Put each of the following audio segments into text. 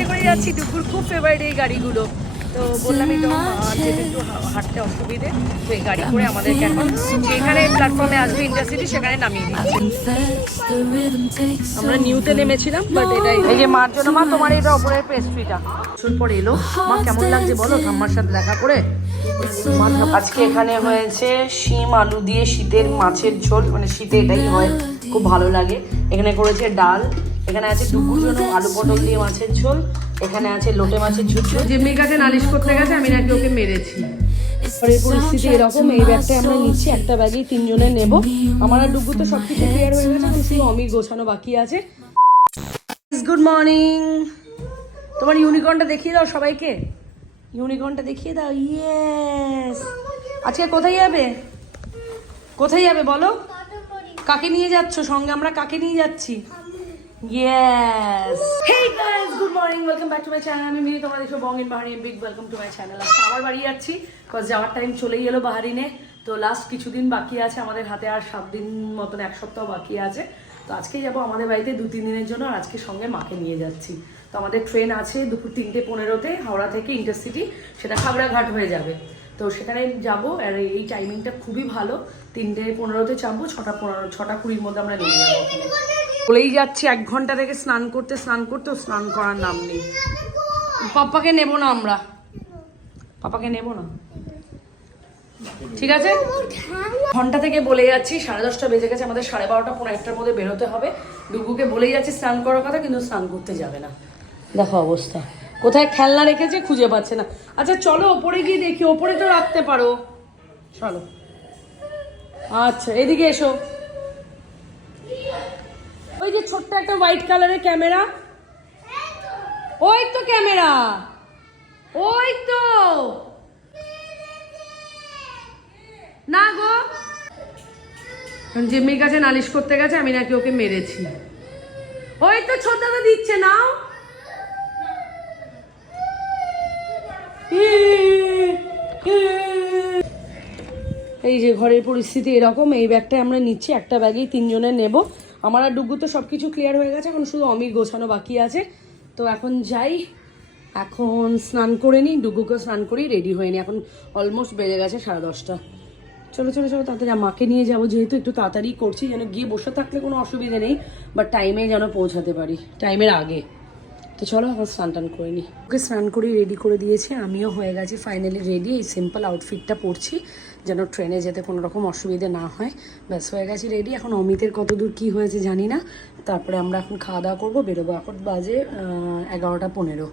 গাড়িতে করে যাচ্ছি ডুকুর খুব ফেভারিট এই গাড়িগুলো। তো বললাম এই তো একটু হাঁটতে অসুবিধে তো এই গাড়ি করে আমাদেরকে এখন যেখানে প্ল্যাটফর্মে আসবে ইন্টারসিটি সেখানে নামিয়ে দিচ্ছে। আমরা নিউতে নেমেছিলাম বাট এটাই। এই যে মার জন্য মা তোমার এটা ওপরের পেস্ট্রিটা শুন পরে এলো। মা কেমন লাগছে বলো? ঠাম্মার সাথে দেখা করে। আজকে এখানে হয়েছে শিম আলু দিয়ে শীতের মাছের ঝোল। মানে শীতে এটাই হয়। খুব ভালো লাগে। এখানে করেছে ডাল এখানে আছে ডুবুর জন্য আলু পটল দিয়ে মাছের ঝোল এখানে আছে লোটে মাছের ঝোল জিম্মির কাছে নালিশ করতে গেছে আমি নাকি ওকে মেরেছি। পরিস্থিতি এরকম এই ব্যাগটা আমরা নিচ্ছি একটা ব্যাগেই তিনজনে নেব। আমার আর ডুবু তো সব কিছু ক্লিয়ার হয়ে গেছে এখন শুধু অমির গোছানো বাকি আছে। গুড মর্নিং তোমার ইউনিকর্নটা দেখিয়ে দাও সবাইকে। ইউনিকর্নটা দেখিয়ে দাও ইয়েস আজকে কোথায় যাবে? কোথায় যাবে বলো? কাকে নিয়ে যাচ্ছ সঙ্গে? আমরা কাকে নিয়ে যাচ্ছি? Yes hey guys good morning welcome back to my channel আমি মিনি তোমরা দেখো Bong in Bahrain big welcome to my channel আজকে আবার বাড়ি যাচ্ছি কজ যাওয়ার টাইম চলেই এলো বাহারিনে। তো লাস্ট কিছুদিন বাকি আছে আমাদের হাতে, আর সাত দিন মতন, এক সপ্তাহ বাকি আছে। তো আজকে যাব আমাদের বাড়িতে দু, তিন দিনের জন্য, আর আজকে সঙ্গে মাকে নিয়ে যাচ্ছি। তো আমাদের ট্রেন আছে দুপুর তিনটে পনেরোতে, হাওড়া থেকে ইন্টারসিটি সেটা খাগড়াঘাট হয়ে যাবে। তো সেখানে যাব, আর এই টাইমিংটা খুবই ভালো। তিনটে পনেরোতে চাপবো, ছটা পনেরো, ছটা কুড়ির মধ্যে আমরা নেমে যাব। বলেই যাচ্ছি, এক ঘণ্টা থেকে স্নান করতে, স্নান করতেও স্নান করার নাম নেই। পাপ্পাকে নেব না আমরা। পাপাকে নেব না। ঠিক আছে? ঘণ্টা থেকে বলে যাচ্ছি, সাড়ে দশটা বেজে গেছে, আমাদের সাড়ে বারোটা পনেরো একটার মধ্যে বেরোতে হবে। ডুগুকে বলেই যাচ্ছি, স্নান করার কথা, কিন্তু স্নান করতে যাবে না। দেখো অবস্থা। কোথায় খেলনা রেখেছে খুঁজে পাচ্ছে না। আচ্ছা চলো ওপরে গিয়ে দেখি, ওপরে তো রাখতে পারো। চলো। আচ্ছা এদিকে এসো। ওই যে ছোট্ট একটা হোয়াইট কালারের ক্যামেরা ওই তো ক্যামেরা ওই তো। না গো। জিম্মির কাছে নালিশ করতে গেছে, আমি নাকি ওকে মেরেছি। ওই তো ছোট দাদা দিচ্ছে, নাও। এই যে ঘরের পরিস্থিতি এরকম, এই ব্যাগটা আমরা নিচ্ছি, একটা ব্যাগেই তিনজনে নেব। আমার আর ডুগু তো সব কিছু ক্লিয়ার হয়ে গেছে, এখন শুধু অমির গোছানো বাকি আছে। তো এখন যাই, এখন স্নান করে নিই ডুগুকে স্নান করেই রেডি হয়ে নিই। এখন অলমোস্ট বেজে গেছে সাড়ে দশটা। চলো চলো চলো, তাড়াতাড়ি মাকে নিয়ে যাব, যেহেতু একটু তাড়াতাড়ি করছি, যেন গিয়ে বসে থাকলে কোনো অসুবিধা নেই বাট টাইমে যেন পৌঁছাতে পারি টাইমের আগে। তো চলো এখন স্নান টান করে নিই ওকে স্নান করে রেডি করে দিয়েছি, আমিও হয়ে গেছি ফাইনালি রেডি এই সিম্পল আউটফিটটা পরছি, যেন ট্রেনে যেতে কোনো রকম অসুবিধে না হয়। ব্যাস, হয়ে গেছি রেডি এখন অমিতের কত দূর কী হয়েছে জানি না। তারপরে আমরা এখন খাওয়া দাওয়া করব, বেরোবো এখন বাজে এগারোটা পনেরো।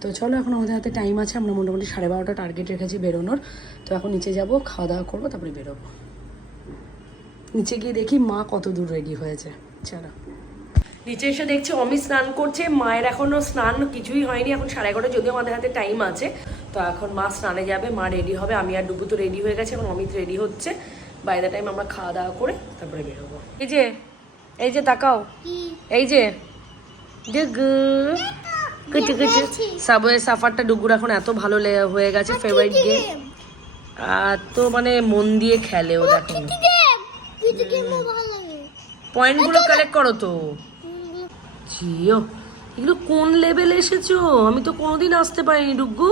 তো চলো এখন আমাদের হাতে টাইম আছে, আমরা মোটামুটি সাড়ে বারোটা টার্গেট রেখেছি বেরোনোর। তো এখন নিচে যাব, খাওয়া দাওয়া করব, তারপরে বেরোবো। নিচে গিয়ে দেখি মা কত দূর রেডি হয়েছে। চলো। নিচে এসে দেখছি অমি স্নান করছে মায়ের এখনও স্নান কিছুই হয়নি এখন সাড়ে এগারোটা যদিও আমাদের হাতে টাইম আছে। তো এখন মা স্নানে যাবে মা রেডি হবে আমি আর ডুবু তো রেডি হয়ে গেছে এখন অমিত রেডি হচ্ছে। বাই দ্য টাইম আমরা খাওয়া দাওয়া করে তারপরে বেরোবো। এই যে এই যে তাকাও। এই যে ডুগু কুচু কুচু। সাবওয়ে সাফারটা ডুগুর এখন এত ভালো হয়ে গেছে ফেভারিট গেম আর তো মানে মন দিয়ে খেলে ও দেখো। পয়েন্টগুলো কালেক্ট করো তো। জিও এগুলো কোন লেভেলে এসেছ? আমি তো কোনোদিন আসতে পারিনি ডুগ্গু।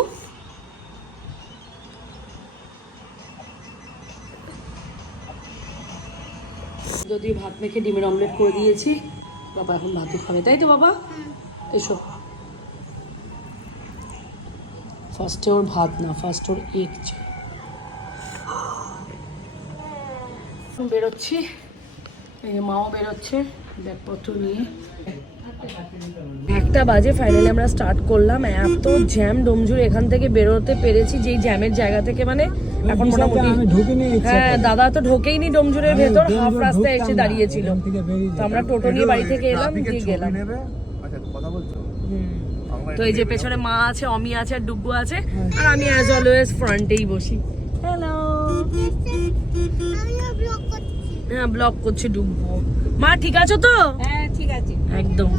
যদি ভাত মেখে ডিমের অমলেট করে দিয়েছি বাবা এখন ভাতই খাবে তাই তো বাবা? এসো। ফার্স্টে ওর ভাত না ফার্স্ট ওর এগ চাই বেরোচ্ছি এই মাও বেরোচ্ছে। ব্যাগপত্র নিয়ে। একটা বাজে ফাইনালি আমরা স্টার্ট করলাম। এত জ্যাম ডোমজুর এখান থেকে বেরোতে পেরেছি যেই জ্যামের জায়গা থেকে মানে এখন মোটামুটি হ্যাঁ দাদা তো ঢোকেইনি ডোমজুরের ভেতর হাফ রাস্তায় এসে দাঁড়িয়েছিল। তো আমরা টোটো নিয়ে বাড়ি থেকে এলাম দিয়ে গেলাম। হুম। তো এই যে পেছনে মা আছে অমি আছে আর ডুব্বু আছে আর আমি অ্যাজ অলওয়েজ ফ্রন্টেই বসি। হ্যালো হ্যাঁ ব্লক করছে ডুববো মা ঠিক আছো তো? হ্যাঁ ঠিক আছে। একদম।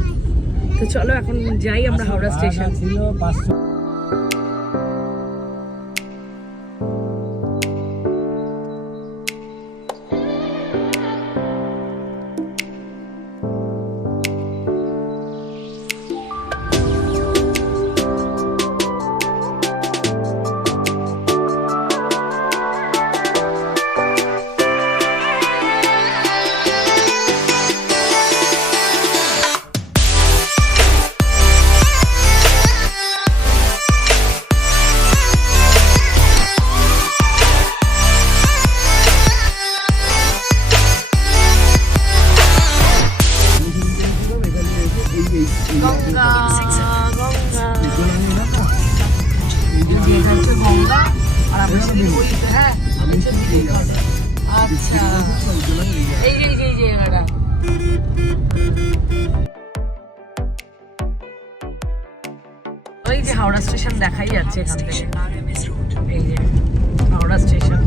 তো চলো এখন যাই আমরা হাওড়া স্টেশন ছিল হচ্ছে আর আমরা সেদিন হ্যাঁ এই যে এই যে ওই যে হাওড়া স্টেশন দেখাই যাচ্ছে হাওড়া স্টেশন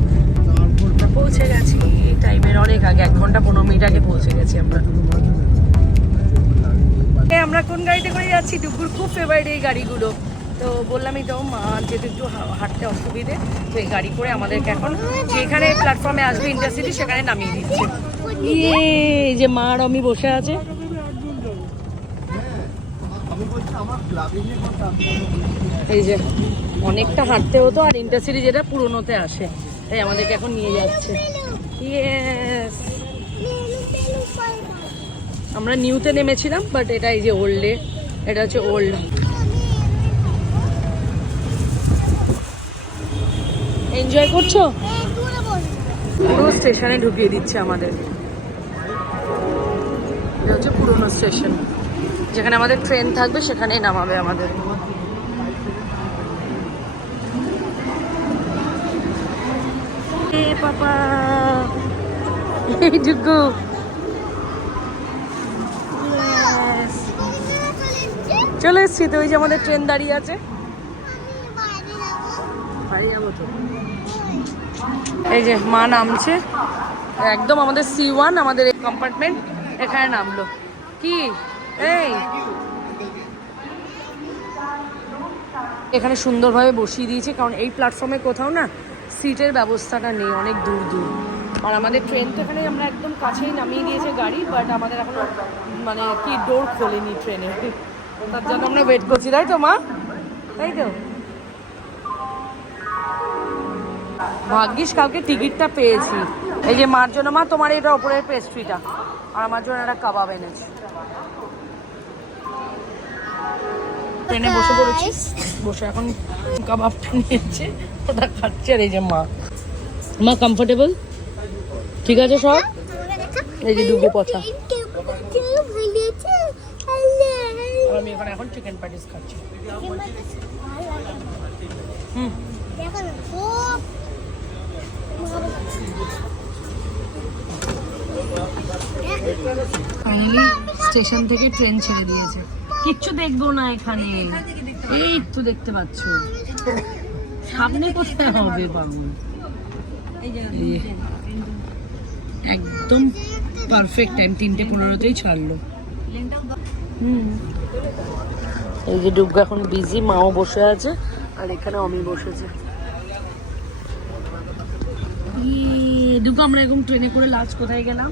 পৌঁছে গেছি টাইমের অনেক আগে এক ঘণ্টা পনেরো মিনিট আগে পৌঁছে গেছি আমরা আমরা কোন গাড়িতে করে যাচ্ছি? ডুগুর খুব ফেভারিট এই গাড়িগুলো। তো বললামই তো, মা, যেহেতু একটু হাঁটতে অসুবিধে, তো এই গাড়ি করে আমাদেরকে এখন যেখানে প্ল্যাটফর্মে আসবে ইন্টারসিটি সেখানে নামিয়ে দিচ্ছে। ইয়ে এই যে মা আমি বসে আছে। এই যে, অনেকটা হাঁটতে হতো, আর ইন্টারসিটি যেটা পুরোনোতে আসে, তাই আমাদেরকে এখন নিয়ে যাচ্ছে। আমরা নিউতে নেমেছিলাম বাট এটা এই যে ওল্ডে এটা হচ্ছে ওল্ড এনজয় করছ? পুরো স্টেশনে ঢুকিয়ে দিচ্ছে আমাদের। এটা হচ্ছে পুরোনো স্টেশন। যেখানে আমাদের ট্রেন থাকবে সেখানেই নামাবে আমাদের। পাপা। এইটুকু. চলে এসছি। তো ওই যে আমাদের ট্রেন দাঁড়িয়ে আছে। এই যে মা নামছে। একদম আমাদের সি ওয়ান আমাদের এই কম্পার্টমেন্ট এখানে নামলো। কি? এই। এখানে সুন্দরভাবে বসিয়ে দিয়েছে, কারণ এই প্ল্যাটফর্মে কোথাও না সিটের ব্যবস্থাটা নেই, অনেক দূর দূর। আর আমাদের ট্রেন তো এখানে আমরা একদম কাছেই নামিয়ে দিয়েছে গাড়ি বাট আমাদের এখনও মানে কি ডোর খোলেনি ট্রেনে তার জন্য আমরা ওয়েট করছি, তাই তো মা? তাই তো? ভাগ্যিস কালকে টিকিটটা পেয়েছি। এই যে মার জন্য মা তোমার এটা ওপরের পেস্ট্রিটা আর আমার জন্য একটা কাবাব এনেছি। ট্রেনে বসে পড়েছি। বসে এখন কাবাবটা নিয়েছে। ওটা খাচ্ছে আর এই যে মা? মা কমফোর্টেবল ঠিক আছে সব? এই যে ডুবো পচা। আমি এখানে এখন চিকেন প্যাটিস খাচ্ছি। হুম। স্টেশন থেকে ট্রেন ছেড়ে দিয়েছে। কিচ্ছু দেখব না এখানে। এই তো দেখতে পাচ্ছ। সামনে কোথায় হবে যে, একদম পারফেক্ট টাইম তিনটে পনেরোতেই ছাড়লো। হুম। এই যে ডুবগা এখন বিজি মাও বসে আছে আর এখানে অমি বসেছে। ইয়ে, দুটো আমরা এরকম ট্রেনে করে লাস্ট কোথায় গেলাম?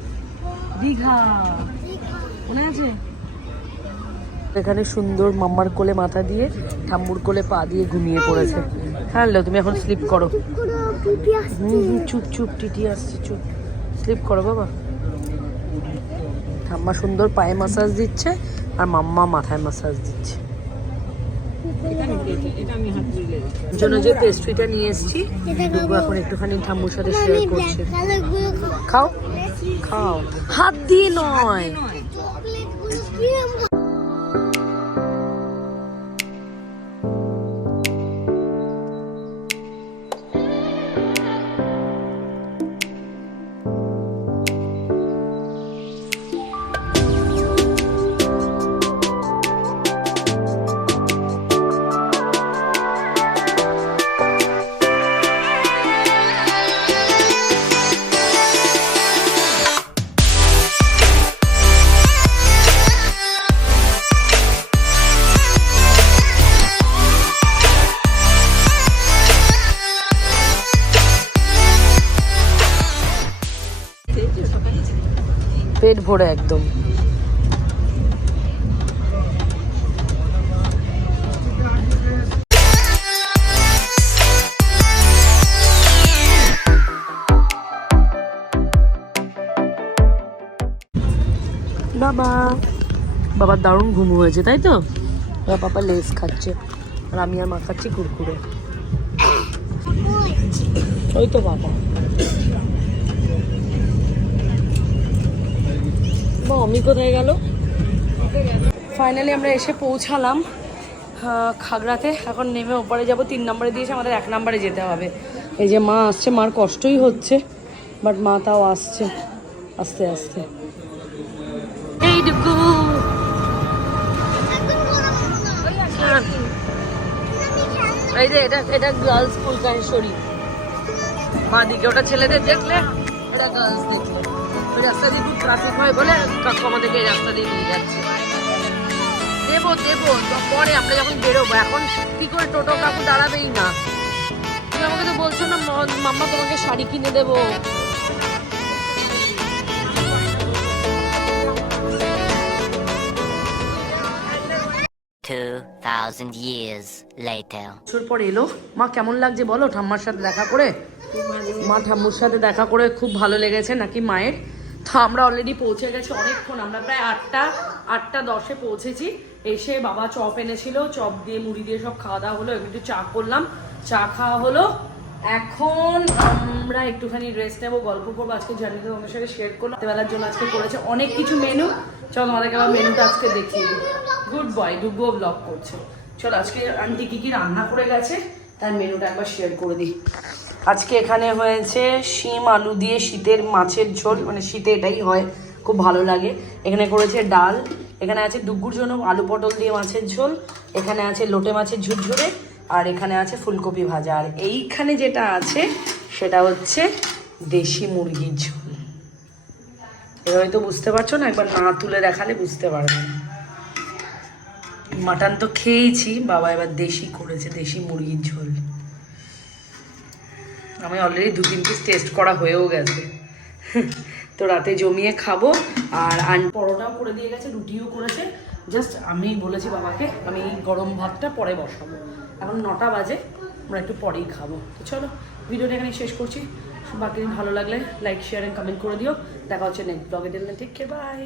দীঘা। মনে আছে? এখানে সুন্দর মাম্মার কোলে মাথা দিয়ে ঠাম্মুর কোলে পা দিয়ে ঘুমিয়ে পড়েছে। হ্যালো তুমি এখন স্লিপ করো। চুপ চুপ টিটি আসছে চুপ। স্লিপ করো বাবা। ঠাম্মা সুন্দর পায়ে মাসাজ দিচ্ছে আর মাম্মা মাথায় মাসাজ দিচ্ছে। জন্য যে পেস্ট্রিটা নিয়ে এসেছি ডুবু এখন একটুখানি ঠাম্মুর সাথে শেয়ার করছে। খাও। খাও। হাত দিয়ে নয়। পেট ভরে একদম। বাবা। বাবার দারুণ ঘুম হয়েছে তাই তো? এবার পাপা লেস খাচ্ছে। আর আমি আর মা খাচ্ছি কুরকুরে। ওই তো বাবা। বা অমি কোথায় গেল? ফাইনালি আমরা এসে পৌঁছালাম খাগড়াতে। এখন নেমে ওপরে যাব তিন নম্বরে দিয়েছে আমাদের এক নম্বরে যেতে হবে। এই যে মা আসছে মার কষ্টই হচ্ছে বাট মা তাও আসছে আস্তে আস্তে। এই যে এটা এটা গার্লস কাহেশ্বরী মা দিকে ওটা ছেলেদের দেখলে এটা গার্লস দেখলে ওই রাস্তা দিয়ে খুব ট্রাফিক হয় বলে কাকু আমাদেরকে এই রাস্তা দিয়ে নিয়ে যাচ্ছে। দেবো দেবো তো পরে আমরা যখন বেরোবো এখন কি করে টোটো কাকু দাঁড়াবেই না? তুমি আমাকে তো বলছো না মাম্মা তোমাকে শাড়ি কিনে দেবো। Two thousand years বছর পর এলো। মা কেমন লাগছে বলো? ঠাম্মার সাথে দেখা করে? মা ঠাম্মুর সাথে দেখা করে খুব ভালো লেগেছে নাকি মায়ের? আমরা অলরেডি পৌঁছে গেছি অনেকক্ষণ, আমরা প্রায় আটটা আটটা দশে পৌঁছেছি। এসে বাবা চপ এনেছিল, চপ দিয়ে মুড়ি দিয়ে সব খাওয়া দাওয়া হলো একটু চা করলাম। চা খাওয়া হলো। এখন আমরা একটুখানি রেস্ট নেব, গল্প করব। আজকে জার্নিতে তোমাদের সাথে শেয়ার করলাম। বেলার জন্য আজকে করেছে অনেক কিছু মেনু চলো তোমাদেরকে আবার মেনুটা আজকে দেখিয়ে গুড বয় ডুবো ব্লগ করছে। চলো আজকে আন্টি কি কি রান্না করে গেছে, তার মেনুটা একবার শেয়ার করে দিই। আজকে এখানে হয়েছে শিম আলু দিয়ে শীতের মাছের ঝোল মানে শীতে এটাই হয়, খুব ভালো লাগে। এখানে করেছে ডাল, এখানে আছে ডুগুর জন্য আলু পটল দিয়ে মাছের ঝোল, এখানে আছে লোটে মাছের ঝুরঝুরে, আর এখানে আছে ফুলকপি ভাজা। আর এইখানে যেটা আছে, সেটা হচ্ছে দেশি মুরগির ঝোল। এভাবে তো বুঝতে পারছ না, একবার না তুলে দেখালে বুঝতে পারবে। না মাটন তো খেয়েছি বাবা এবার দেশি করেছে, দেশি মুরগির ঝোল। আমি অলরেডি দু তিন পিস টেস্ট করা হয়েও গেছে। তো রাতে জমিয়ে খাব আর আন পরোটাও করে দিয়ে গেছে, রুটিও করেছে। জাস্ট আমি বলেছি বাবাকে, আমি গরম ভাতটা পরে বসাবো। এখন নটা বাজে, আমরা একটু পরেই খাব। তো চলো, ভিডিওটা এখানে শেষ করছি। বাকি ভালো লাগলে লাইক শেয়ার এন্ড কমেন্ট করে দিও। দেখা হচ্ছে নেক্সট ব্লগে দিলে টেক কে বাই